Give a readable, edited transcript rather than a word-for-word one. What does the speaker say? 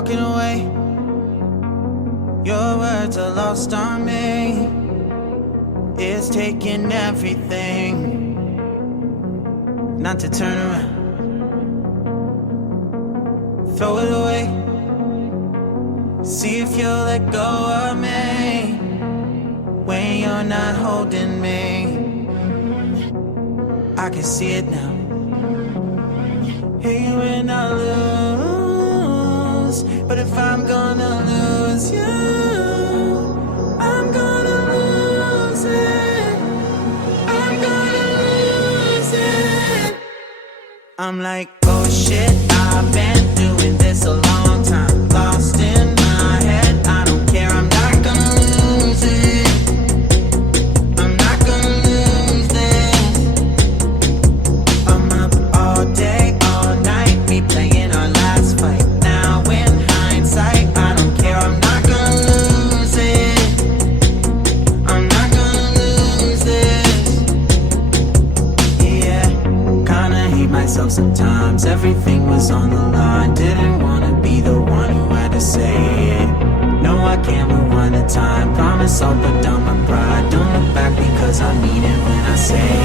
walking away. Your words are lost on me. It's taking everything not to turn around. Throw it away. See if you'll let go of me when you're not holding me. I can see it now. Hey, when I lose, but if I'm gonna lose you, I'm gonna lose it. I'm gonna lose it. I'm like, oh shit, I've been doing this a long time. Lost in my head, I don't care, I'm not gonna lose it. I'm not gonna lose this. I'm up all day, all night, replaying our last fight. Now in hindsight, I don't care, I'm not gonna lose it. I'm not gonna lose this. Yeah, kinda hate myself sometimes. Everything was on the line. Didn't wanna be the one who had to say it. No, I can't rewind the time. Promise I'll put down my pride. Don't look back because I mean it when I say it.